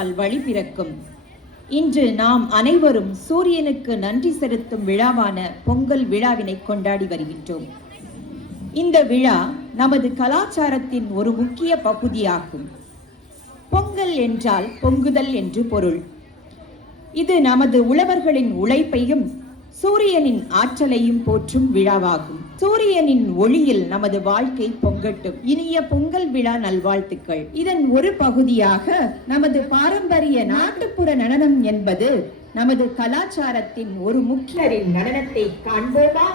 விளக்கால் வழி பிறக்கும். இன்று நாம் அனைவரும் சூரியனுக்கு நன்றி செலுத்தும் விழாவான பொங்கல் விழாவினை கொண்டாடி வருகின்றோம். இந்த விழா நமது கலாச்சாரத்தின் ஒரு முக்கிய பகுதியாகும். பொங்கல் என்றால் பொங்குதல் என்று பொருள். இது நமது உழவர்களின் உழைப்பையும் சூரியனின் ஆற்றலையும் போற்றும் விழாவாகும். சூரியனின் ஒளியில் நமது வாழ்க்கை பொங்கட்டும். இனிய பொங்கல் விழா நல்வாழ்த்துக்கள். இதன் ஒரு பகுதியாக நமது பாரம்பரிய நாட்டுப்புற நடனம் என்பது நமது கலாச்சாரத்தின் ஒரு முக்கிய நடனத்தை காண்போமா?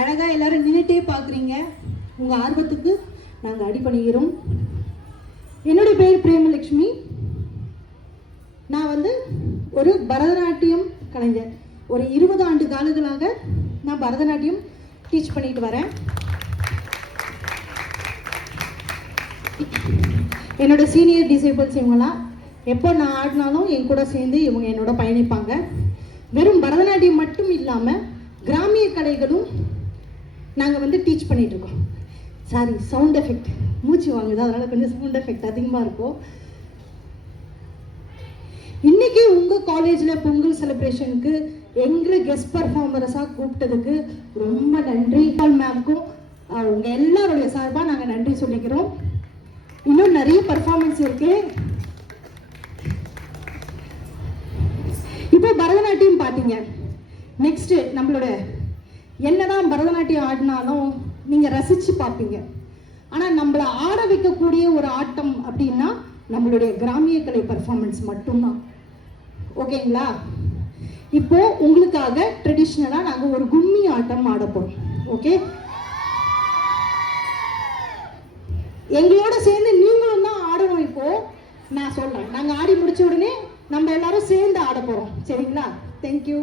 அழகா எல்லாரும் நின்னுட்டே பாக்குறீங்க. உங்க ஆர்வத்துக்கு நாங்க அடிபணிகிறோம். என்னுடைய பேர் பிரேமலட்சுமி. நான் ஒரு பரதநாட்டியம் கலைஞர். ஒரு 20 ஆண்டு காலங்களாக நான் பரதநாட்டியம் டீச் பண்ணிட்டு வரேன். என்னோட சீனியர் டிசேபிள்ஸ் இவங்களாம் எப்போ நான் ஆடினாலும் என் கூட சேர்ந்து இவங்க என்னோட பயணிப்பாங்க. வெறும் பரதநாட்டியம் மட்டும் இல்லாமல் கிராமிய கலைகளும் நாங்கள் டீச் பண்ணிட்டு இருக்கோம். சாரி, சவுண்ட் எஃபெக்ட் மூச்சு வாங்குது, அதனால கொஞ்சம் சவுண்ட் எஃபெக்ட் அதிகமாக இருக்கும். இன்னைக்கு உங்கள் காலேஜில் பொங்கல் செலிப்ரேஷனுக்கு எங்களை கெஸ்ட் பர்ஃபார்மர்ஸாக கூப்பிட்டதுக்கு ரொம்ப நன்றி. மேம்க்கும் உங்கள் எல்லாருடைய சார்பாக நாங்கள் நன்றி சொல்லிக்கிறோம். இன்னும் நிறைய பர்ஃபார்மன்ஸ் இருக்கு. இப்போ பரதநாட்டியம் பார்த்தீங்க. நெக்ஸ்ட் நம்மளோட என்னதான் பரதநாட்டியம் ஆடினாலும் நீங்கள் ரசித்து பார்ப்பீங்க. ஆனால் நம்மளை ஆட வைக்கக்கூடிய ஒரு ஆட்டம் அப்படின்னா நம்மளுடைய கிராமிய கலை பர்ஃபார்மன்ஸ் மட்டும்தான். ஓகேங்களா? இப்போ உங்களுக்காக ட்ரெடிஷ்னலாக நாங்கள் ஒரு கும்மி ஆட்டம் ஆட போகிறோம். ஓகே, எங்களோட சேர்ந்து நீங்களும் தான் ஆடணும். இப்போ நான் சொல்கிறேன், நாங்கள் ஆடி முடிச்ச உடனே நம்ம எல்லாரும் சேர்ந்து ஆட போகிறோம். சரிங்களா? தேங்க்யூ.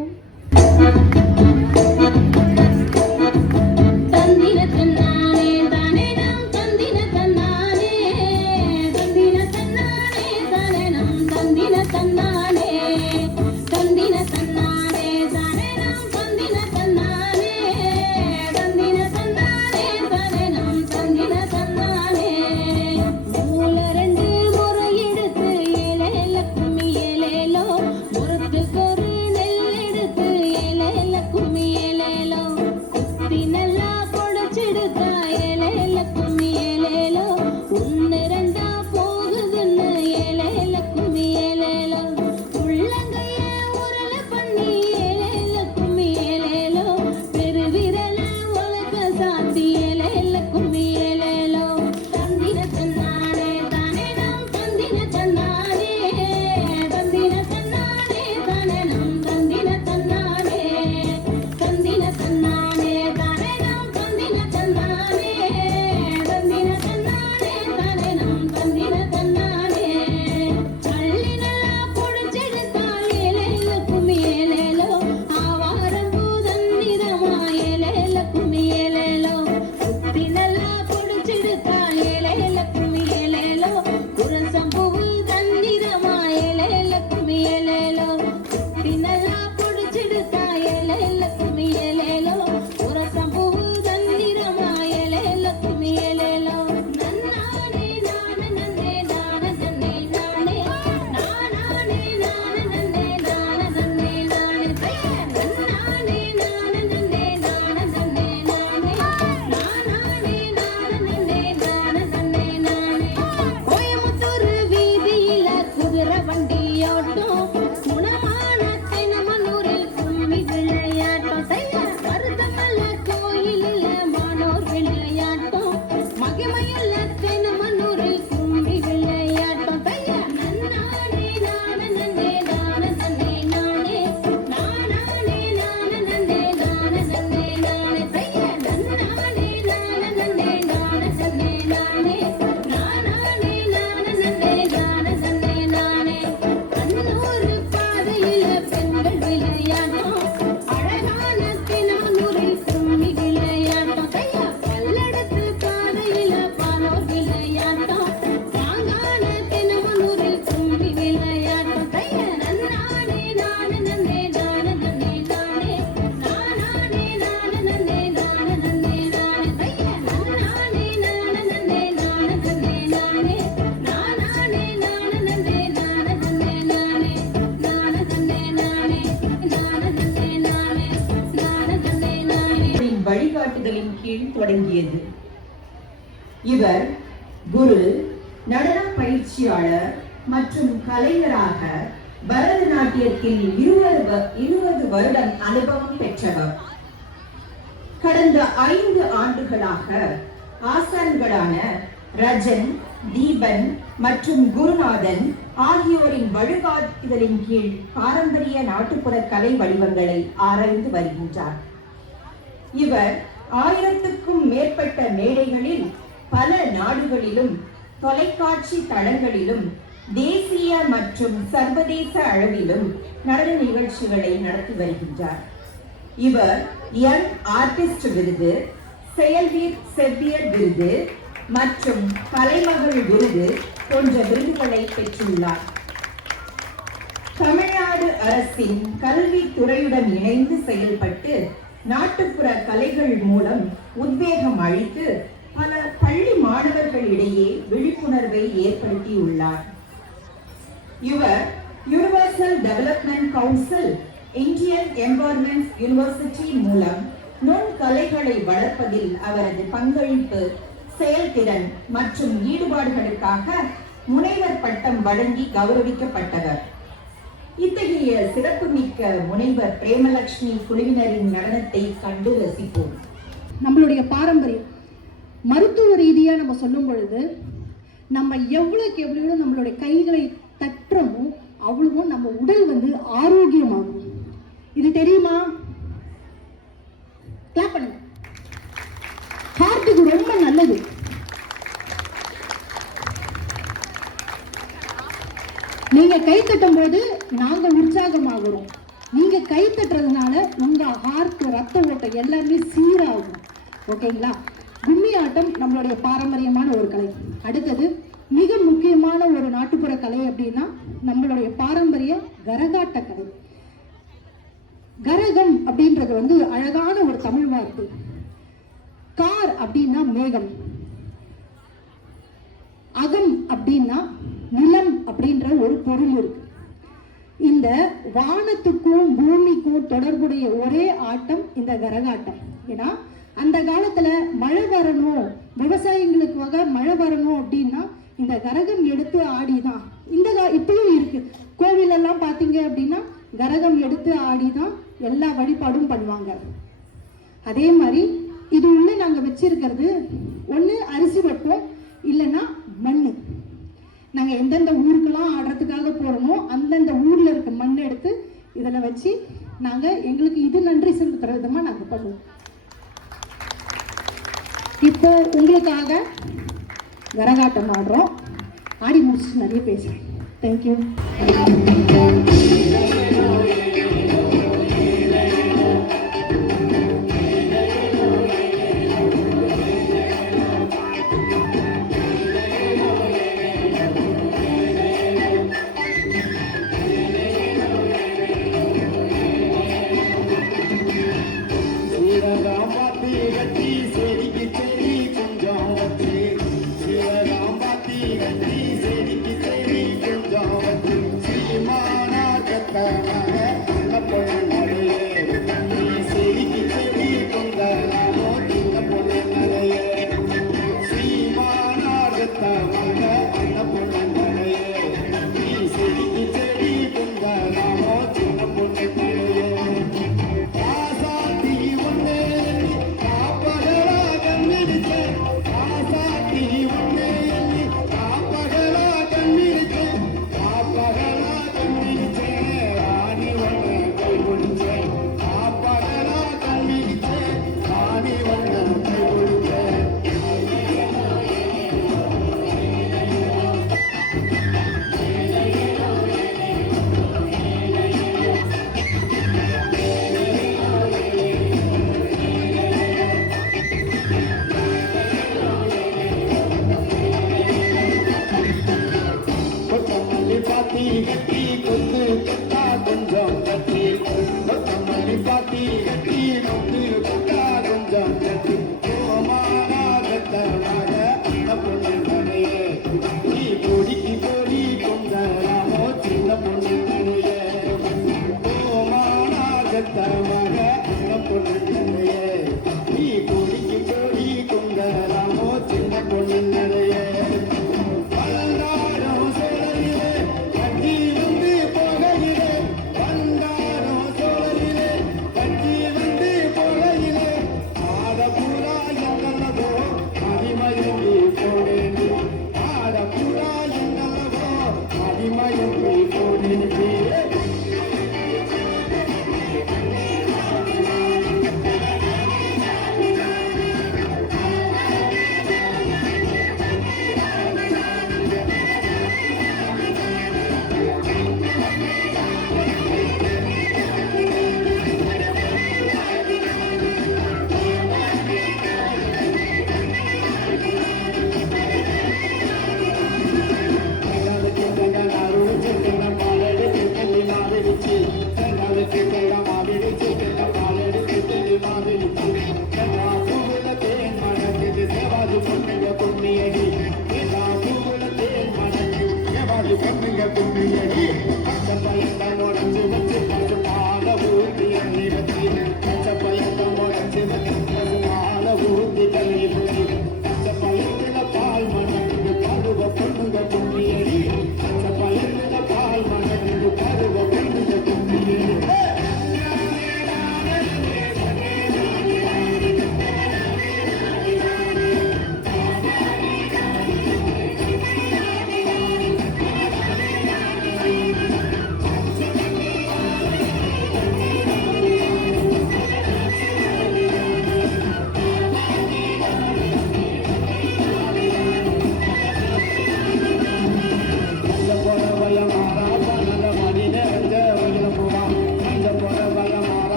வழிகாட்டுதலின் கீழ் தொடங்கியது. இவர் குரு, நடன பயிற்சியாளர் மற்றும் கலைஞராக பரதநாட்டியத்தில் 20 வருடம் அனுபவம் பெற்றவர். கடந்த 5 ஆண்டுகளாக ஆசான்களான ரஜன், தீபன் மற்றும் குருநாதன் ஆகியோரின் வழிகாட்டுதலின் கீழ் பாரம்பரிய நாட்டுப்புற கலை வடிவங்களை ஆராய்ந்து வருகின்றார். இவர் 1000க்கும் மேற்பட்ட மேடைகளில் பல நாடுகளிலும் தொலைக்காட்சி தளங்களிலும் தேசிய மற்றும் சர்வதேச அளவிலும் நடன நிகழ்ச்சிகளை நடத்தி வருகின்றார். இவர் யங் ஆர்டிஸ்ட் விருது, செயல்வீர் செவ்வியர் விருது மற்றும் கலைமகள் விருது போன்ற விருதுகளை பெற்றுள்ளார். தமிழ்நாடு அரசின் கல்வித்துறையுடன் இணைந்து செயல்பட்டு நாட்டுப்புற கலைகள் மூலம் உத்வேகம் அளித்து பல பள்ளி மாணவர்களிடையே விழிப்புணர்வை ஏற்படுத்தியுள்ளார். இவர் universal development council, Indian environment university மூலம் நுண் கலைகளை வளர்ப்பதில் அவரது பங்களிப்பு செயல்திறன் மற்றும் ஈடுபாடுகளுக்காக முனைவர் பட்டம் வழங்கி கௌரவிக்கப்பட்டவர். இத்தகைய சிறப்புமிக்க முனைவர் பிரேமலட்சுமி குழுவினரின் நடனத்தை கண்டு ரசிப்போம். நம்மளுடைய பாரம்பரியம் மருத்துவ ரீதியா நம்ம சொல்லும் பொழுது நம்ம எவ்வளவுக்கு எவ்வளவு நம்மளுடைய கைகளை தட்டுறோமோ அவ்வளவும் நம்ம உடல் ஆரோக்கியமாகும். இது தெரியுமா? கிளாப் பண்ணுங்க. ஹார்ட்டுக்கு ரொம்ப நல்லது. நீங்க கை தட்டும் போது நாங்க உற்சாகமாகிறோம். நீங்க கை தட்டுறதுனால உங்க ஹார்ட், ரத்த ஓட்டம் எல்லாமே சீராகும். ஓகேங்களா? கும்மி ஆட்டம் நம்மளுடைய பாரம்பரியமான ஒரு கலை. அடுத்தது மிக முக்கியமான ஒரு நாட்டுப்புற கலை அப்படின்னா நம்மளுடைய பாரம்பரிய கரகாட்ட கலை. கரகம் அப்படின்றது அழகான ஒரு தமிழ் வார்த்தை. கார் அப்படின்னா மேகம், அகம் அப்படின்னா நிலம் அப்படின்ற ஒரு பொருள் இருக்கு. இந்த வானத்துக்கும் பூமிக்கும் தொடர்புடைய ஒரே ஆட்டம் இந்த கரகாட்டம். ஏன்னா அந்த காலத்துல மழை வரணும், விவசாயிகளுக்கு மழை வரணும் அப்படின்னா இந்த கரகம் எடுத்து ஆடிதான். இப்பயும் இருக்கு. கோவில் எல்லாம் பாத்தீங்க அப்படின்னா கரகம் எடுத்து ஆடிதான் எல்லா வழிபாடும் பண்ணுவாங்க. அதே மாதிரி இது உள்ள நாங்க வச்சிருக்கிறது ஒண்ணு அரிசி வைப்போம், இல்லைன்னா மண்ணு. நாங்க எந்தெந்த ஊருக்கெல்லாம் ஆடுறதுக்காக போறோமோ அந்தந்த ஊர்ல இருக்க மண் எடுத்து இதுல வச்சு நாங்க எங்களுக்கு இது நன்றி செலுத்துற விதமா நாங்க பண்ணுவோம். இப்போ உங்களுக்காக கரகாட்டம் ஆடுறோம். ஆடி முடிச்சுட்டு நிறைய பேசுறேன். தேங்க்யூ.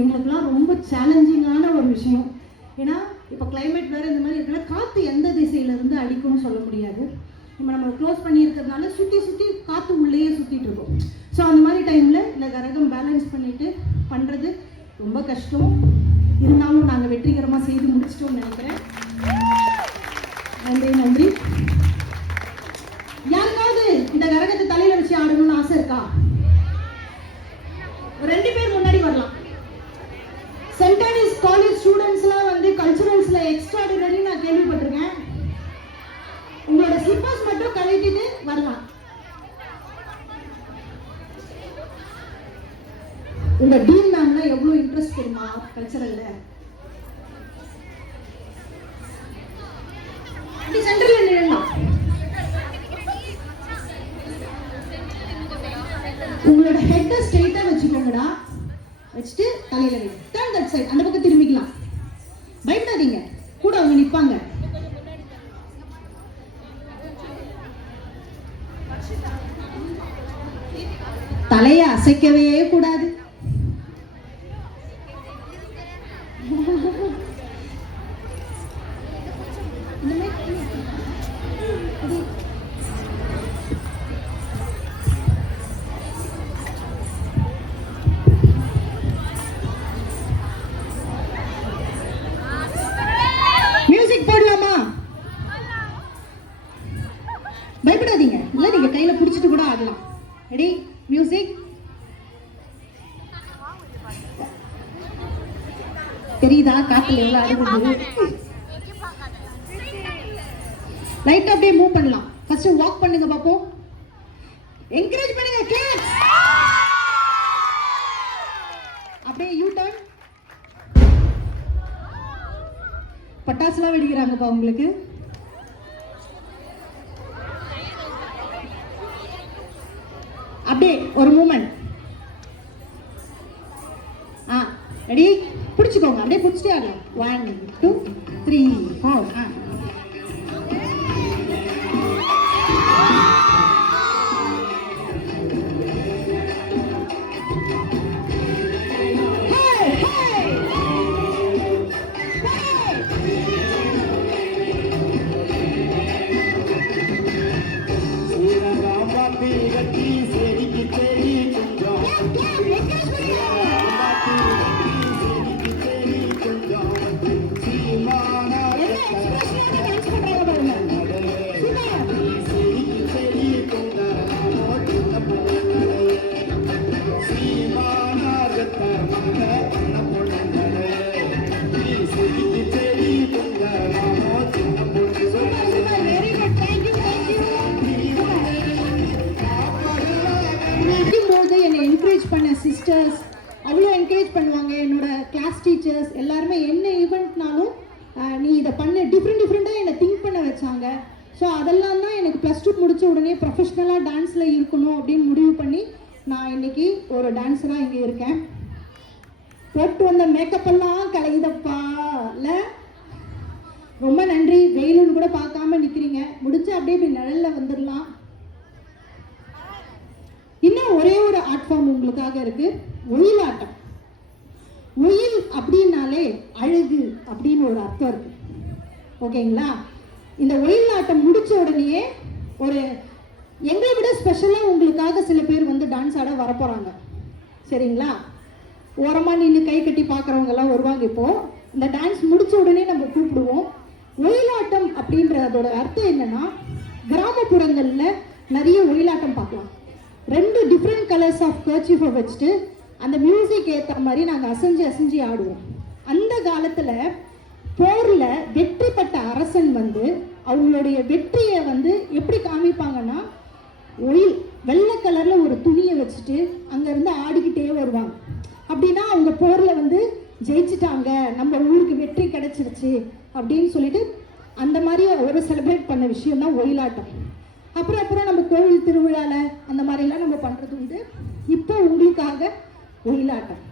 எங்களுக்குலாம் ரொம்ப சேலஞ்சிங்கான ஒரு விஷயம். ஏன்னா இப்போ கிளைமேட் வேறு இந்த மாதிரி இருக்குன்னா காற்று எந்த திசையிலேருந்து அடிக்கும்னு சொல்ல முடியாது. நம்ம க்ளோஸ் பண்ணியிருக்கிறதுனால சுற்றி சுற்றி காற்று உள்ளேயே சுற்றிட்டு இருக்கோம். ஸோ அந்த மாதிரி டைமில் இந்த கரகம் பேலன்ஸ் பண்ணிட்டு பண்ணுறது ரொம்ப கஷ்டம். இருந்தாலும் நாங்கள் வெற்றிகரமாக செய்து முடிச்சிட்டோம்னு நினைக்கிறேன். நன்றி நன்றி. யாருக்காவது இந்த கரகத்தை தலையில் வச்சு ஆடணும்னு ஆசை இருக்கா? ஒரு 2 பேர் முன்னாடி வரலாம். சென்ட் ஆனிஸ் காலேஜ் ஸ்டூடெண்ட்ஸ்லாம் வந்து கல்ச்சுரல்ஸில் எக்ஸ்ட்ராடினரி நான் கேள்விப்பட்டிருக்கேன். உங்களோட ஸ்லிப்பர்ஸ் மட்டும் கழட்டிட்டு வரலாம். உங்க டீன் மேம்ல எவ்வளவு இன்ட்ரெஸ்ட் தெரியுமா கல்ச்சரல்ல? அப்படி சென்டர்ல நில்லலாம். உங்களோட ஹெட்டை ஸ்ட்ரெயிட்டா வச்சுக்கோங்கடா. வச்சுட்டு தலையில வை. Turn that side. அந்த பக்கம் திரும்பிக்கலாம். பயப்படாதீங்க. கூட அவங்க நிப்பாங்க. தலையை அசைக்கவே கூடாது. மியூசிக் போடலாமா? பயப்படாதீங்க. இல்ல நீங்க கையில புடிச்சிட்டு கூட ஆடலாம். ரெடி? மியூசிக். தெரியுதா காத்துல எவ்வளவு ஆடுறது? லைட் அப்படியே மூவ் பண்ணலாம். ஃபர்ஸ்ட் வாக் பண்ணுங்க பாப்போம். என்கரேஜ் பண்ணுங்க. கிளாப்ஸ். அப்படியே யூ டர்ன். பட்டாசுலாம் வெடிக்கிறாங்கப்பா உங்களுக்கு. அப்படியே ஒரு மூமெண்ட். ரெடி? பிடிச்சுக்கோங்க. அப்படியே பிடிச்சிட்டே ஆகலாம். 1 2 3 4. சிஸ்டர்ஸ் அவ்வளோ என்கரேஜ் பண்ணுவாங்க. என்னோட கிளாஸ் டீச்சர்ஸ் எல்லாருமே என்ன ஈவெண்ட்னாலும் நீ இதை பண்ண டிஃப்ரெண்ட்டாக என்னை திங்க் பண்ண வச்சாங்க. ஸோ அதெல்லாம் தான் எனக்கு +2 முடித்த உடனே ப்ரொஃபஷ்னலாக டான்ஸில் இருக்கணும் அப்படின்னு முடிவு பண்ணி நான் இன்னைக்கு ஒரு டான்ஸராக இங்கே இருக்கேன். போட்டு வந்த மேக்கப் எல்லாம் கலையுதப்பா. இல்லை ரொம்ப நன்றி. வெயிலுன்னு கூட பார்க்காம நிற்கிறீங்க. முடிச்சு அப்படியே இப்படி நிழலில் வந்துடலாம். இன்னும் ஒரே ஒரு ஆர்ட் ஃபார்ம் உங்களுக்காக இருக்கு. ஒயிலாட்டம். ஒயில் அப்படின்னாலே அழகு அப்படின்னு ஒரு அர்த்தம் இருக்கு. ஓகேங்களா? இந்த ஒயிலாட்டம் முடிச்ச உடனேயே ஒரு எங்களை விட ஸ்பெஷலாக உங்களுக்காக சில பேர் வந்து டான்ஸ் ஆட வரப்போறாங்க. சரிங்களா? ஓரமாக நின்று கை கட்டி பார்க்குறவங்க எல்லாம் வருவாங்க. இப்போ இந்த டான்ஸ் முடிச்ச உடனே நம்ம கூப்பிடுவோம். ஒயிலாட்டம் அப்படின்றதோட அர்த்தம் என்னன்னா, கிராமப்புறங்களில் நிறைய ஒயிலாட்டம் பார்க்கலாம். 2 டிஃப்ரெண்ட் கலர்ஸ் ஆஃப் கர்ச்சீஃபை வச்சுட்டு அந்த மியூசிக் ஏற்ற மாதிரி நாங்கள் அசைஞ்சு ஆடுவோம். அந்த காலத்தில் போரில் வெற்றி பெற்ற அரசன் வந்து அவங்களுடைய வெற்றியை வந்து எப்படி காமிப்பாங்கன்னா, ஒயில் வெள்ளை கலரில் ஒரு துணியை வச்சுட்டு அங்கேருந்து ஆடிக்கிட்டே வருவாங்க. அப்படின்னா அவங்க போரில் வந்து ஜெயிச்சிட்டாங்க, நம்ம ஊருக்கு வெற்றி கிடைச்சிருச்சு அப்படின்னு சொல்லிட்டு அந்த மாதிரி ஒரு செலிப்ரேட் பண்ண விஷயம் தான் ஒயிலாட்டம். அப்புறம் நம்ம கோவில் திருவிழாவில் அந்த மாதிரிலாம் நம்ம பண்ணுறது உண்டு. இப்போ உங்களுக்காக ஒயிலாட்டம்.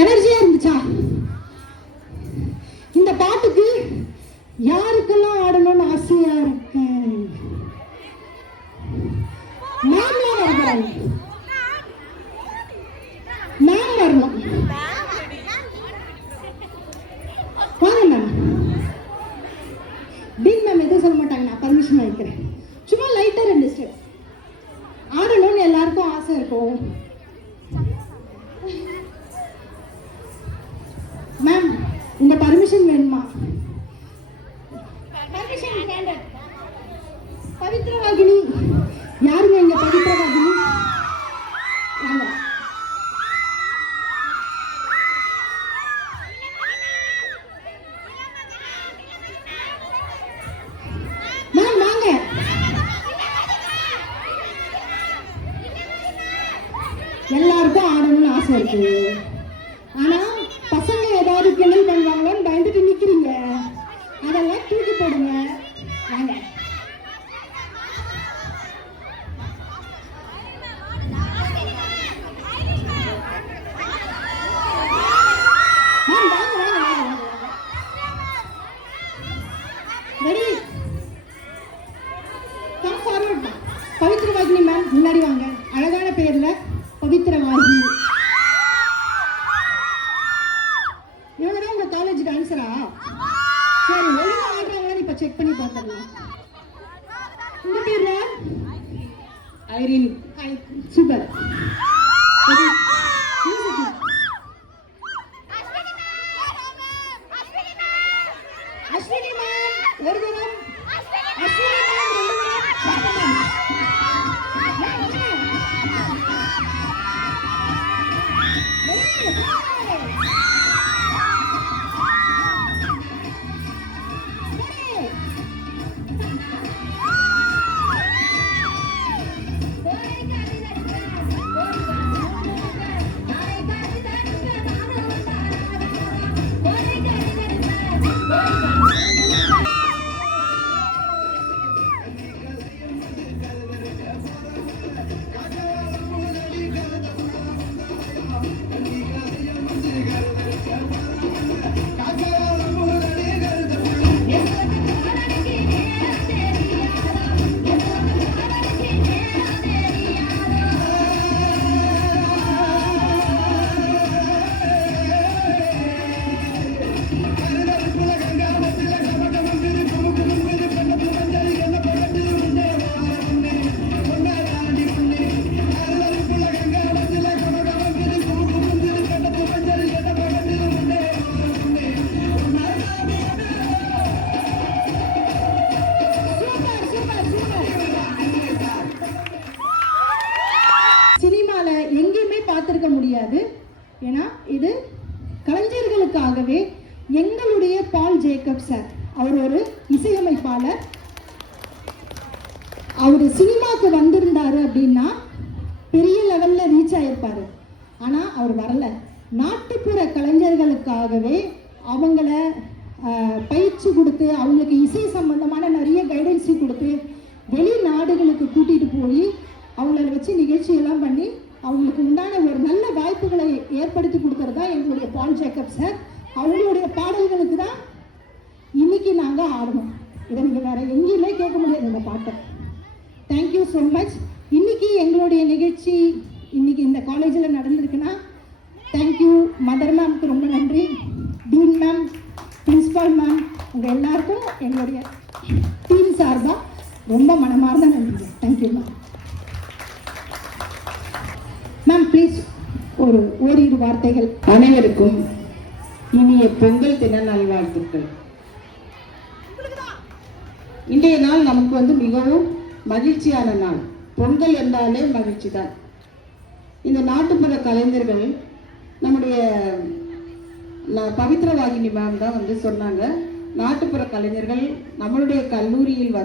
எனர்ஜியா இருந்துச்சா? இந்த பாட்டுக்கு யாருக்கெல்லாம் ஆடணும்னு ஆசையா இருக்கு? மேம் வரணும். வாங்க மேம். டீன் மேம் எதுவும் சொல்ல மாட்டாங்க, நான் பர்மிஷன் வாங்கிக்கிறேன். சும்மா லைட்டா 2 ஸ்டெப் ஆடணும்னு எல்லாருக்கும் ஆசை இருக்கும். மேம் இந்த பர்மிஷன் வேணுமா? பர்மிஷன் வேண்டாம். பவித்ரவாகினி யாருங்க இங்க? பவித்ரவாகினி வாங்க. மேம் வாங்க. எல்லாருக்கும் ஆடணும்னு ஆசை இருக்கு. ஆனா பசங்க ஏதாவது கிண்டல் பண்ணுவாங்களோன்னு பயந்துட்டு நிக்கிறீங்க. அதெல்லாம் தூக்கி போடுங்க. வாங்க. Ready? Come forward. Pavithravahini ma'am முன்னாடி வாங்க. அழகான பேர்ல பவித்ரவாகினி. இவங்கதான் உங்க காலேஜ் டான்ஸரா? சரி, ஒழுங்கா ஆடுறாங்களான்னு இப்ப செக் பண்ணி பார்த்துடலாம். உங்க பேர் ஐரின். சூப்பர். அஸ்வினி மேம் ஒரு தரம். அஸ்வினி மேம் 2 தரம். பார்த்திருக்க முடியாது. ஏன்னா இது கலைஞர்களுக்காகவே எங்களுடைய பால் ஜேக்கப் சார், அவர் ஒரு இசையமைப்பாளர். அவர் சினிமாவுக்கு வந்திருந்தாரு அப்படின்னா பெரிய லெவல்ல ரீச் ஆயிருப்பாரு. ஆனா அவர் வரல. நாட்டுப்புற கலைஞர்களுக்காகவே அவங்கள பயிற்சி கொடுத்து அவங்களுக்கு இசை சம்பந்தமான நிறைய கைடன்ஸு கொடுத்து வெளிநாடுகளுக்கு கூட்டிட்டு போய் அவங்கள வச்சு நிகழ்ச்சியெல்லாம் பண்ணி அவங்களுக்கு உண்டான ஒரு நல்ல வாய்ப்புகளை ஏற்படுத்தி கொடுக்கறது தான் எங்களுடைய பால் ஜேக்கப் சார். அவங்களுடைய பாடல்களுக்கு தான் இன்னைக்கு நாங்கள் ஆடணும். இதை நீங்கள் வேற எங்கேயுமே கேட்க முடியாது. இந்த பாட்டை தேங்க்யூ ஸோ மச். இன்னைக்கு எங்களுடைய நிகழ்ச்சி இன்னைக்கு இந்த காலேஜில் நடந்திருக்குன்னா தேங்க்யூ மதர் மேம்க்கு ரொம்ப நன்றி, டீன் மேம், பிரின்ஸ்பால் மேம், உங்கள் எல்லாருக்கும் எங்களுடைய டீம் சார்பாக ரொம்ப மனமார்ந்த நன்றி. Thank you ma'am. மேம் ப்ளீஸ் ஓரிரு வார்த்தைகள். அனைவருக்கும் இனிய பொங்கல் தின நல்வாழ்த்துக்கள். இன்றைய நாள் நமக்கு மிகவும் மகிழ்ச்சியான நாள். பொங்கல் என்றாலே மகிழ்ச்சி தான். இந்த நாட்டுப்புற கலைஞர்கள் நம்முடைய பவித்ரவாகினி மேம் தான் சொன்னாங்க, நாட்டுப்புற கலைஞர்கள் நம்மளுடைய கல்லூரியில்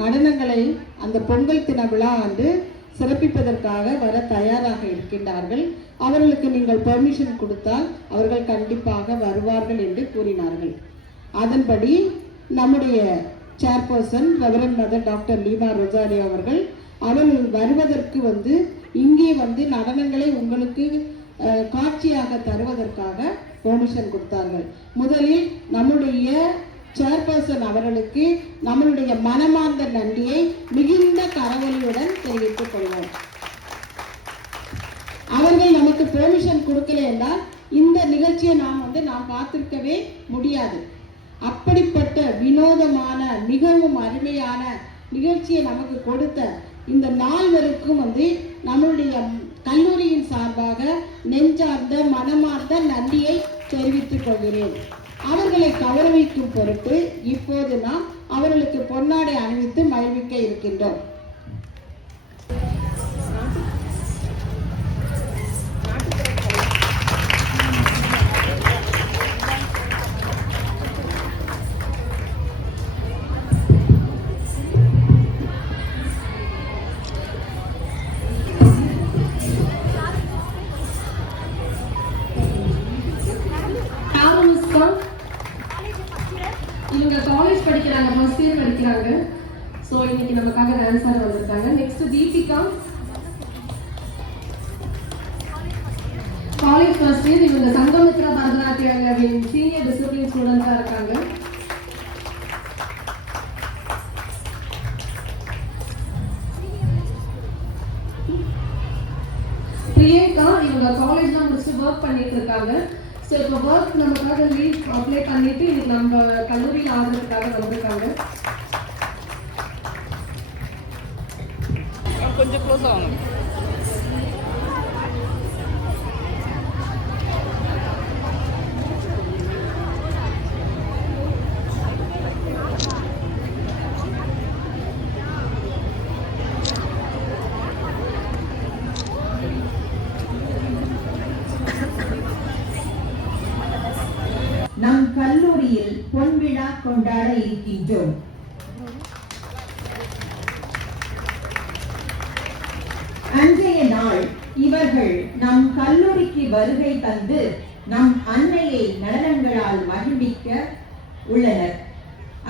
நடனங்களை அந்த பொங்கல் தின விழா சிறப்பிப்பதற்காக வர தயாராக இருக்கின்றார்கள். அவர்களுக்கு நீங்கள் பெர்மிஷன் கொடுத்தால் அவர்கள் கண்டிப்பாக வருவார்கள் என்று கூறினார்கள். அதன்படி நம்முடைய chairperson reverend mother doctor Lima Rosario அவர்கள் வருவதற்கு இங்கே நடனங்களை உங்களுக்கு காட்சியாக தருவதற்காக பெர்மிஷன் கொடுத்தார்கள். முதலில் நம்முடைய சேர்பர்சன் அவர்களுக்கு நம்மளுடைய மனமார்ந்த நன்றியை மிகுந்த கரவொலியுடன் தெரிவித்துக் கொள்வோம். அவர்கள் நமக்கு பெர்மிஷன் கொடுக்கல என்றால் இந்த நிகழ்ச்சியை நாம் பார்த்திருக்கவே முடியாது. அப்படிப்பட்ட வினோதமான மிகவும் அருமையான நிகழ்ச்சியை நமக்கு கொடுத்த இந்த நால்வருக்கும் நம்மளுடைய கல்லூரியின் சார்பாக நெஞ்சார்ந்த மனமார்ந்த நன்றியை தெரிவித்துக் கொள்கிறேன். அவர்களை கௌரவிக்கும் பொருட்டு இப்போது நாம் அவர்களுக்கு பொன்னாடை அணிவித்து மகிழ்விக்க இருக்கின்றோம். இவங்க காலேஜ் படிக்கிறாங்க, ஃபர்ஸ்ட் இயர் படிக்கிறாங்க. ஸோ இன்னைக்கு நமக்காக டான்ஸ் ஆட வந்திருக்காங்க. Next Deepika, college first year. இவங்க சங்கமித்ரா பரதநாட்டியம் சீனியர் டிசிப்ளின் ஸ்டூடெண்ட்ஸா இருக்காங்க. பிரியங்கா, இவங்க காலேஜ்ல முடிச்சு ஒர்க் பண்ணிட்டு இருக்காங்க. ஸோ இப்போ ஒர்க் நமக்காக லீவ் அப்ளை பண்ணிட்டு இன்னைக்கு நம்ம கல்லூரியில் ஆடுறதுக்காக வந்திருக்காங்க. கொஞ்சம் க்ளோஸ் ஆகணும். நம் கல்லூரியில் பொன்விழா கொண்டாட இருக்கின்றோம். அன்றைய நாள் இவர்கள் நம் கல்லூரிக்கு வருகை தந்து நம் அன்னையை நடனங்களால் மகிழ்விக்க உள்ளனர்.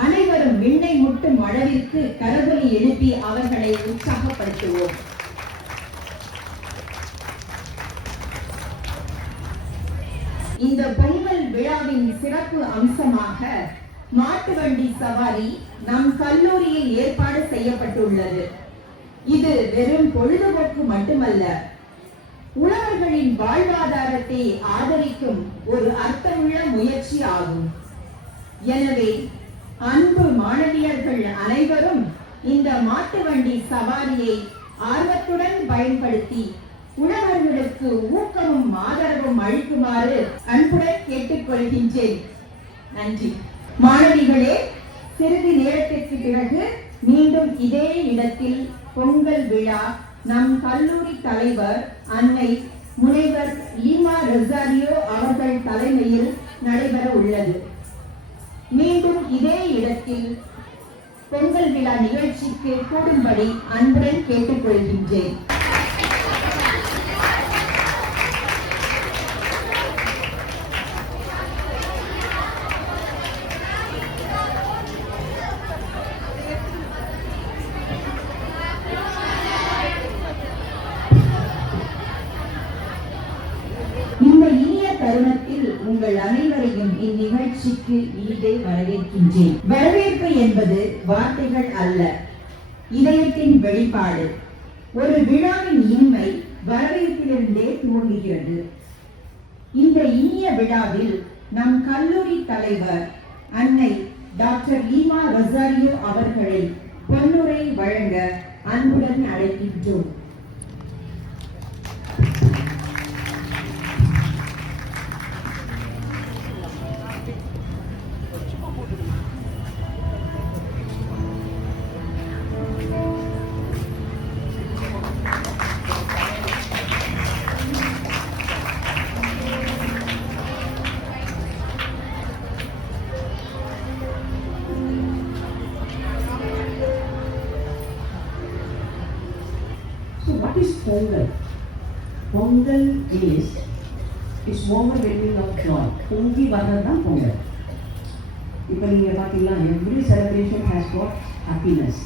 அனைவரும் விண்ணை முட்டும் அளவிற்கு கரவொலி எழுப்பி அவர்களை உற்சாகப்படுத்துவோம். இந்த பொங்கல் விழாவின் சிறப்பு அம்சமாக மாட்டு வண்டி சவாரி நம் கல்லூரியில் ஏற்பாடு செய்யப்பட்டுள்ளது. இது வெறும் பொழுதுபோக்கு மட்டுமல்ல, உழவர்களின் வாழ்வாதாரத்தை ஆதரிக்கும் ஒரு அர்த்தமுள்ள முயற்சி ஆகும். எனவே அன்பு மாணவியர்கள் அனைவரும் இந்த மாட்டு வண்டி சவாரியை ஆர்வத்துடன் பயன்படுத்தி உழவர்களுக்கு ஊக்கமும் ஆதரவும் அளிக்குமாறு அன்புடன் கேட்டுக்கொள்கின்றேன். நன்றி. மாணவிகளே, சிறிது நேரத்திற்கு பிறகு மீண்டும் இதே இடத்தில் பொங்கல் விழா நம் கல்லூரி தலைவர் அன்னை முனைவர் லீமா ரொசாரியோ அவர்கள் தலைமையில் நடைபெற உள்ளது. மீண்டும் இதே இடத்தில் பொங்கல் விழா நிகழ்ச்சிக்கு கூடும்படி அன்புடன் கேட்டுக்கொள்கின்றேன். தருணத்தில் உங்கள் அனைவரையும் இந்நிகழ்ச்சிக்கு ஈடே வரவேற்கின்றேன். வரவேற்பு என்பது வார்த்தைகள் அல்ல, இதயத்தின் வெளிப்பாடு. ஒரு விழாவின் இனிமை வரவேற்பிலிருந்தே துவங்குகிறது. இந்த இனிய விழாவில் நம் கல்லூரி தலைவர் அன்னை டாக்டர் லீமா ரொசாரியோ அவர்களை பொன்னுரை வழங்க அன்புடன் அழைக்கின்றோம். So what is Pongal? Pongal is overwhelming of joy. பொங்கி வர்றது தான் பொங்கல். இப்போ நீங்கள் பார்த்தீங்கன்னா every celebration has got happiness.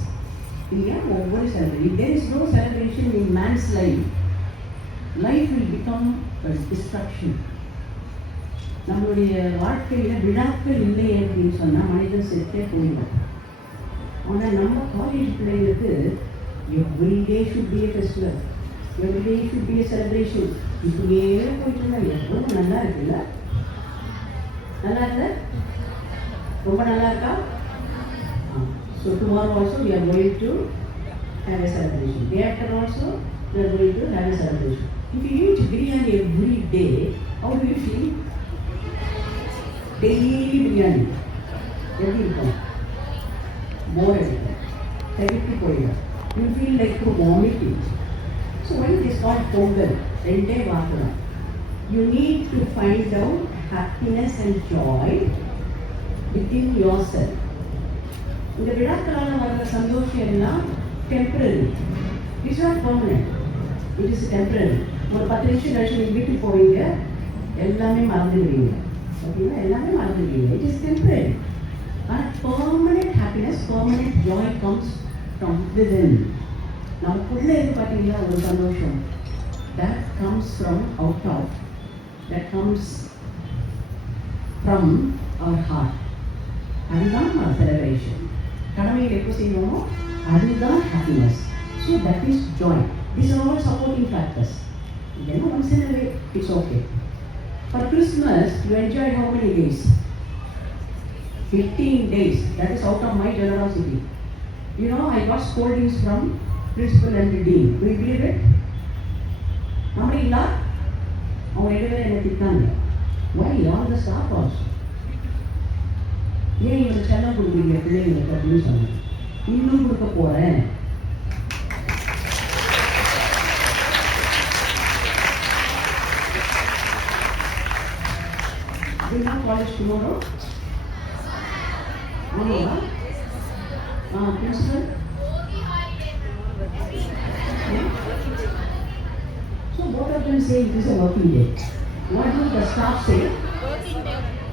இல்லையா? ஒவ்வொரு celebration. If there is no celebration in man's life, life will become a destruction. நம்மளுடைய வாழ்க்கையில் விழாக்கள் இல்லை அப்படின்னு சொன்னால் மனிதன் செத்தே போயிடும். ஆனால் நம்ம காலேஜ் பிள்ளைங்களுக்கு every day should be a festival. Every day should be a celebration. இப்படியே போயிட்டு இருந்தா எவ்வளவு நல்லா இருக்குல்ல? நல்லா இருக்குல்ல? ரொம்ப நல்லா இருக்கா? So tomorrow also we are going to have a celebration. Day after also we are going to have a celebration. If you eat biryani every day, how do you feel? Daily biryani. எப்படி இருக்கும்? More இருக்கும். தெளித்து போயிடும். You feel like vomiting. So when it is called Pongal, ரெண்டே வார்த்தை. You need to find out happiness and joy within yourself. இந்த விழாக்களால் வர்ற சந்தோஷம் எல்லாம் temporary. It's not permanent. It is temporary. ஒரு 10 நிமிஷம் கழிச்சு நீங்கள் வீட்டுக்கு போவீங்க, எல்லாமே மறந்துடுவீங்க. ஓகேங்களா? எல்லாமே மறந்துடுவீங்க. It is temporary. ஆனால் permanent happiness, permanent joy comes from within. நமக்குள்ளே இருந்து பார்த்தீங்கன்னா ஒரு சந்தோஷம் that comes from out of, that comes from our heart. அதுதான் celebration. கடமையில் எப்போ செய்வோமோ அதுதான் happiness. So that is joy. These are all supporting factors. Then once in a way it's okay. For Christmas you enjoy how many days? 15 days. That is out of my generosity. You know, I got scoldings from principal and the dean. Do you believe it? Nobody laughed. அவங்க ரெண்டு பேரும் என்ன திட்டாங்க. Why? All the staff also. ஏன் இவங்க செல்லம் கொடுக்குறீங்க பிள்ளைங்களுக்கு அப்படின்னு சொன்னேன். இன்னும் கொடுக்க போறேன். Do you have college tomorrow? ஆமாவா? Principal? So both of them say it is a working day. What do the staff say?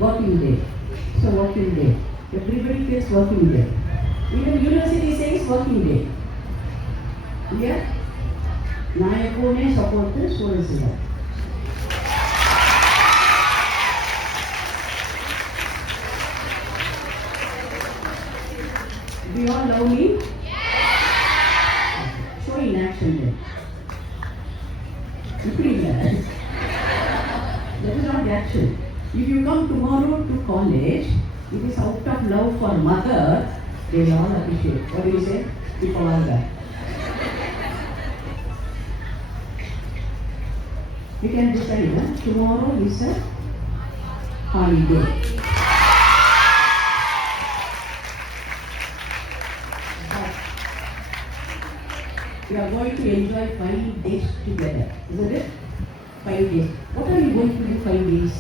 Working day. So working day. Everybody feels working day. Even university says working day. Yeah? நான் எப்போவுமே support students இல்லை. Do you all love me? Yes! Show in action then. இப்படி இல்லை. That is not the action. If you come tomorrow to college, it is out of love for mother, they will all appreciate. What do you say? இப்போ வாங்க. We can decide that tomorrow is a holiday. We are going to enjoy 5 days together, isn't it? 5 days. What are you going to do 5 days?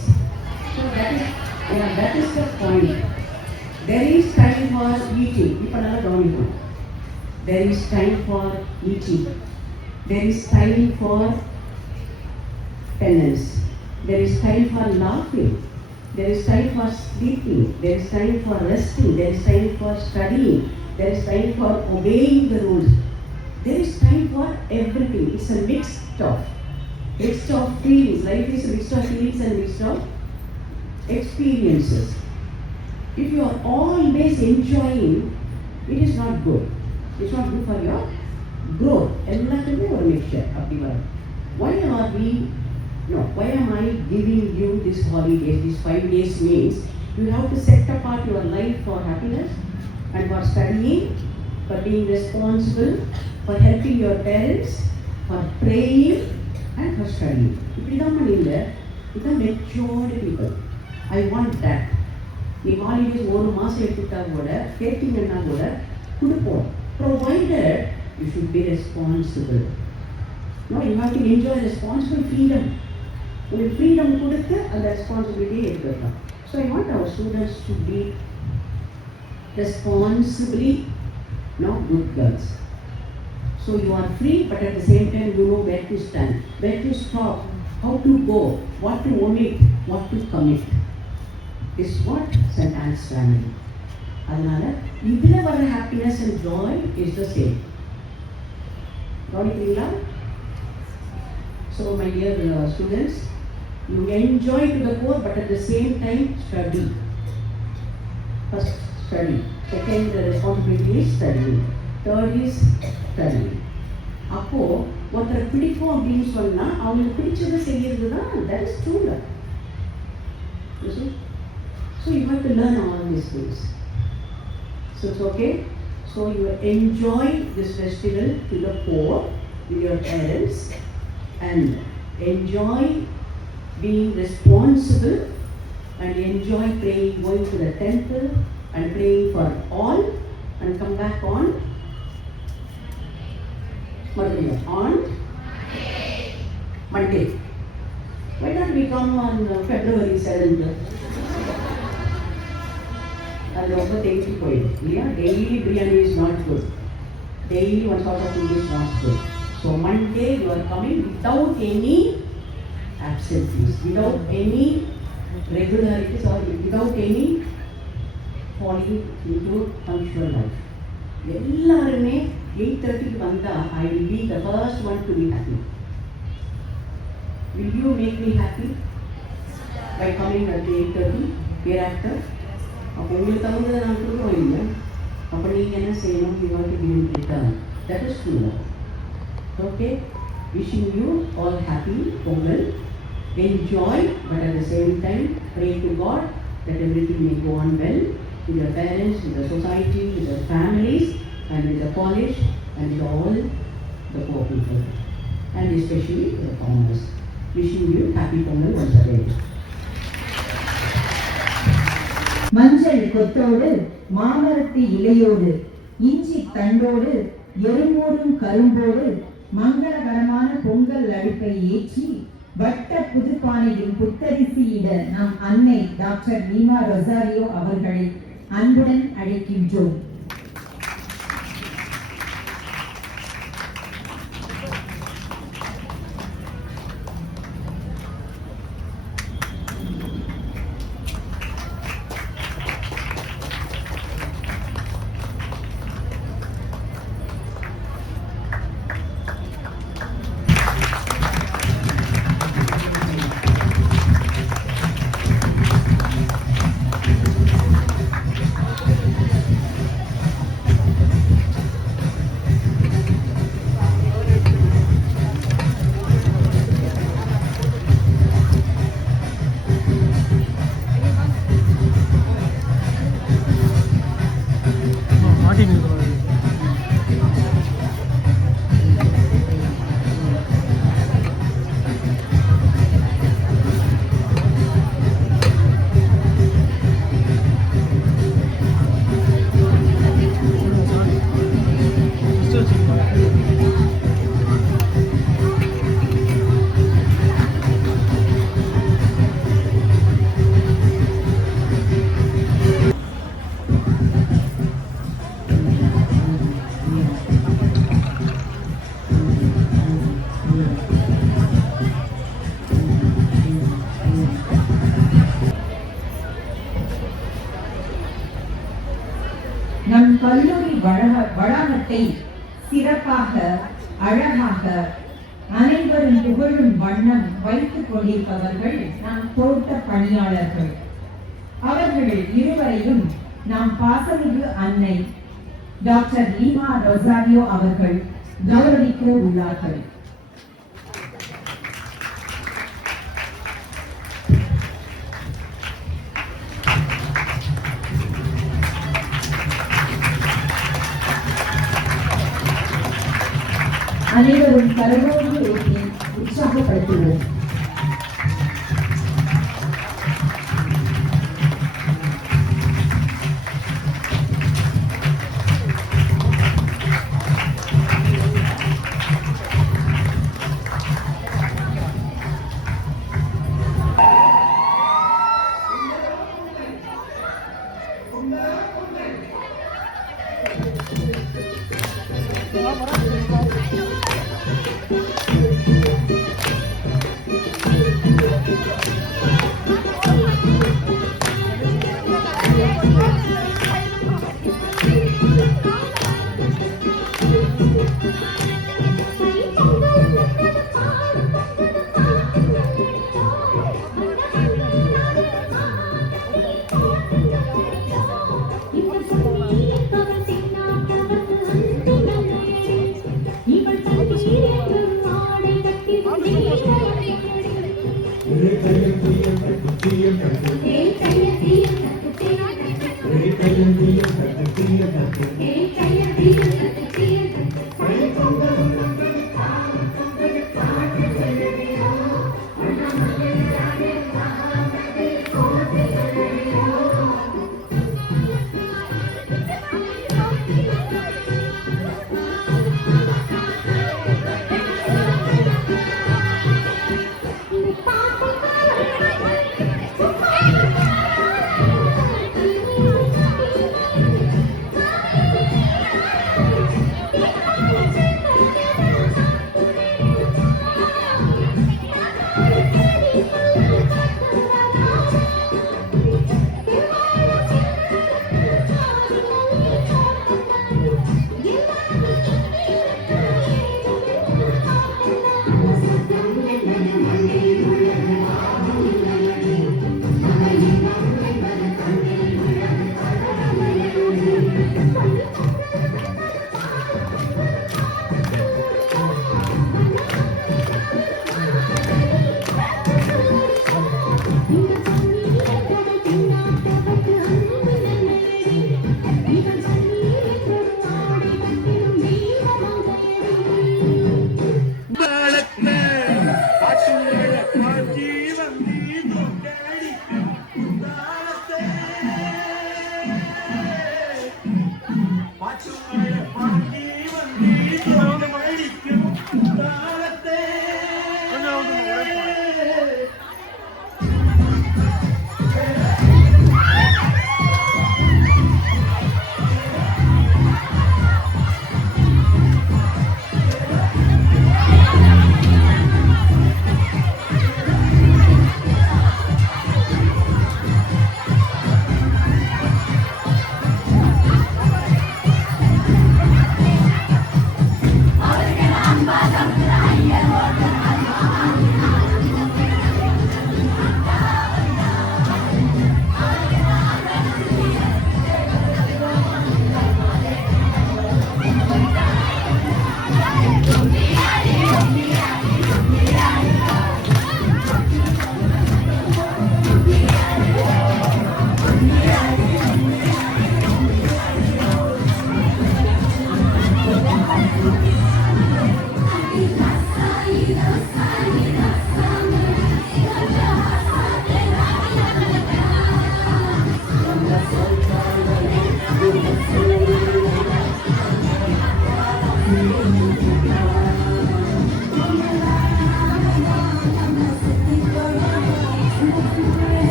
So that is the point. There is time for eating. இப்போ நல்லா கவனிக்கணும். There is time for eating. There is time for penance. There is time for laughing. There is time for sleeping. There is time for resting. There is time for studying. There is time for obeying the rules. There is time for everything. It's a mixed of feelings. Life is a mixed of feelings and mixed of experiences. If you are always enjoying, it is not good. It's not good for your growth. எல்லாத்துக்குமே ஒரு mixture அப்படி வரும். Why am I giving you this holidays, these 5 days means you have to set apart your life for happiness and for studying, for being responsible, for helping your parents, for praying and for studying. இப்படிதான் பண்ணீங்க. இதுதான் matured people. I want that. நீ holidays ஒரு மாதம் எடுத்துட்டா கூட கேட்டீங்கன்னா கூட கொடுப்போம். Provided you should be responsible. No, you have to enjoy responsible freedom. உங்களுக்கு ஃப்ரீடம் கொடுத்து அந்த ரெஸ்பான்சிபிலிட்டியை எடுத்துக்கலாம். So I want our students to be responsibly good girls. So you are free, but at the same time you know where to stand, where to stop, how to go, what to omit, what to commit. Is what St. Anne's family. அதனால இதில் வர happiness and joy is the same. கவனிக்கிறீங்களா? So my dear students, you enjoy to the core, but at the same time study. First study. Second, the responsibility is studying. Third is studying. அப்போ ஒருத்தரை பிடிக்கும் அப்படின்னு சொன்னா அவங்களுக்கு பிடிச்சதை செய்யறது தான் that is true love. You see? So you have to learn all these things. So it's okay. So you enjoy this festival to the core with your parents and enjoy being responsible and enjoy praying, going to the temple and praying for all and come back on Monday. Why don't we come on February 7th? அது ரொம்ப தேங்கி போயிடும் இல்லையா? Daily biryani is not good. Daily one sort of food is not good. So Monday you are coming without any absentees, without any regularities or without any falling into punctual life. எல்லாருமே 8:30 வந்தா I will be the first one to be happy. Will you make me happy by coming at 8:30 hereafter? அப்போ உங்களுக்கு தகுந்ததை நான் கொடுக்குறோம் இல்லை. அப்போ நீங்கள் என்ன செய்யணும்? You have to give in return. That is true love. Okay? Wishing you all happy Pongal. Enjoy, but at the same time pray to God that everything may go on well with your parents, with the society, with your families, and with the college, and with all the poor people, and especially the farmers. Wishing you happy Pongal once again. மஞ்சள் கொத்தோடு மாமரத்து இலையோடு இஞ்சி தண்டோடு எறும்போடும் கரும்போடு மங்களகரமான பொங்கல் அடுப்பை ஏற்றி வட்ட புதுப்பானையில் புத்தரிசியிட நம் அன்னை doctor Neema Rosario அவர்களை அன்புடன் அழைக்கின்றோம். நம் கல்லூரி வளாகத்தை சிறப்பாக அழகாக அனைவரும் புகழும் வண்ணம் வைத்துக் கொண்டிருப்பவர்கள் நம் தோட்ட பணியாளர்கள். அவர்கள் இருவரையும் நாம் பாசமிகு அன்னை டாக்டர் லீமா ரொசாரியோ அவர்கள் கௌரவிக்க உள்ளார்கள். அனைவரும் கரவோடு ஏற்றி உற்சாகப்படுத்துவோம்.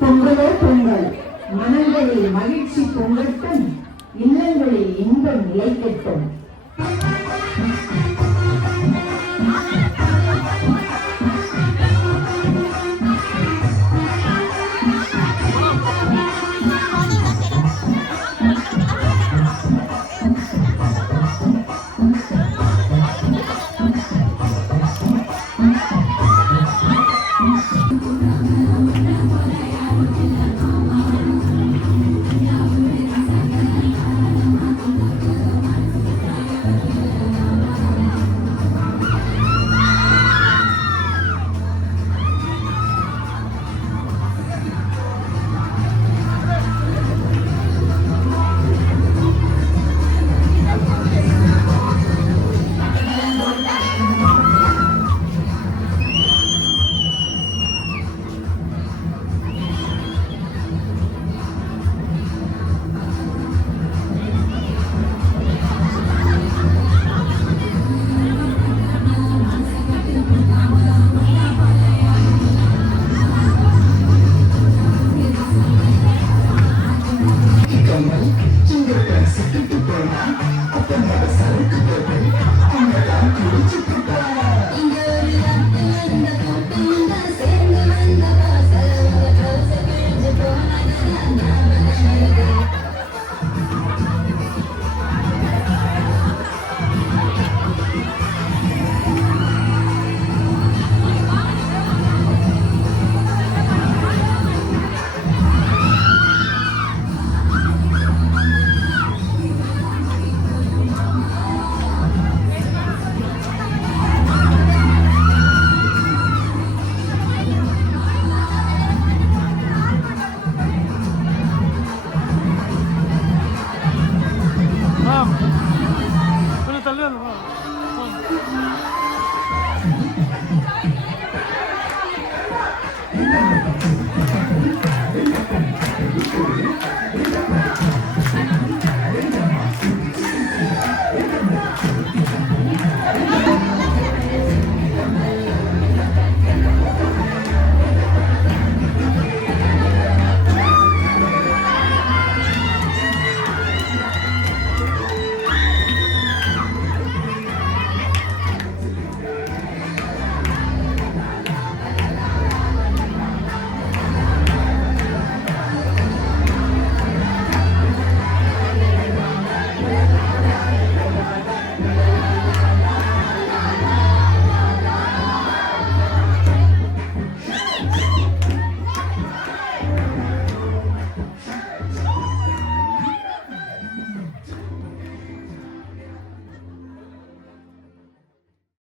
பொங்கலோ பொங்கல், மனங்களில் மகிழ்ச்சி பொங்கட்டும், இல்லங்களில் இன்பம் நிலைக்கட்டும்.